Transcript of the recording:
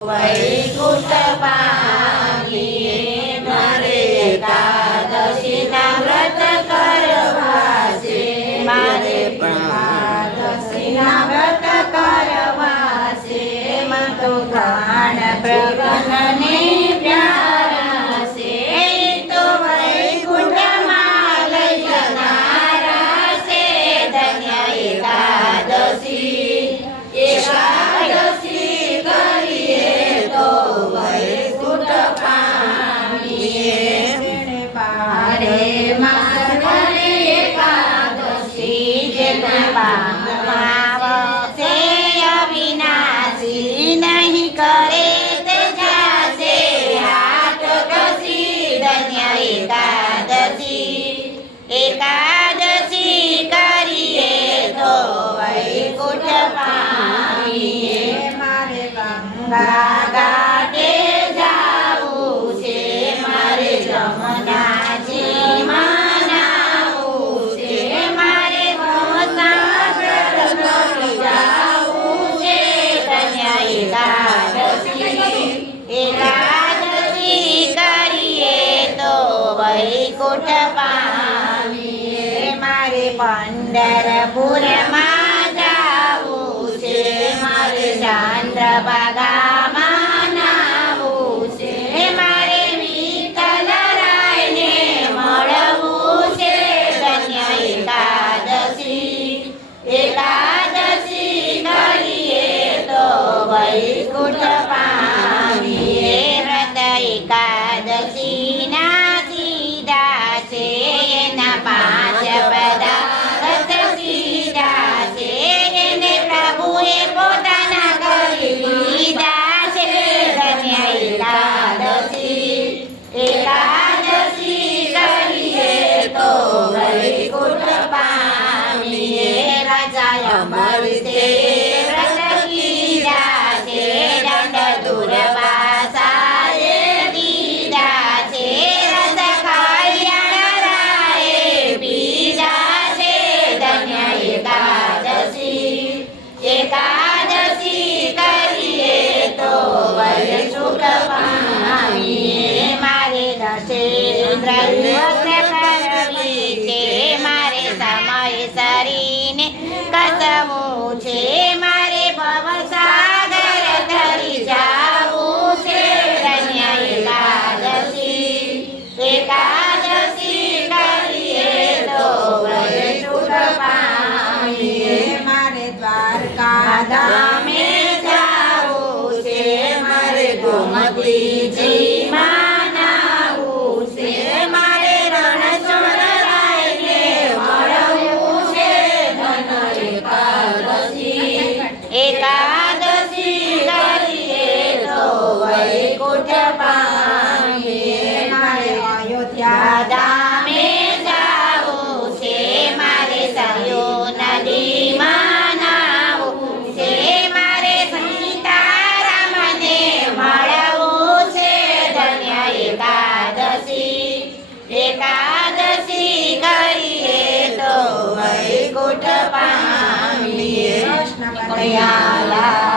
વૈકુંઠ પામીએ મારે એકાદશીના વ્રત કરવા છે મારે એકાદશીના માસ કરે એકાદશી નહીં કરે તે હાથ કસી ધન્ય એકાદશી એકાદશી કરીએ તો વૈકુંઠ પામી મારે પંડરપુરમાં જાવું છે મારે ચાંદ્રભાગામાં નાવું છે મારે વિઠ્ઠલરાયને મળવું છે ધન્ય એકાદશી એકાદશી કરીએ તો વૈકુંઠ Jesus. એકાદશી કરીએ તો વૈકુંઠ પામીએ કૃષ્ણ કનૈયાલાલ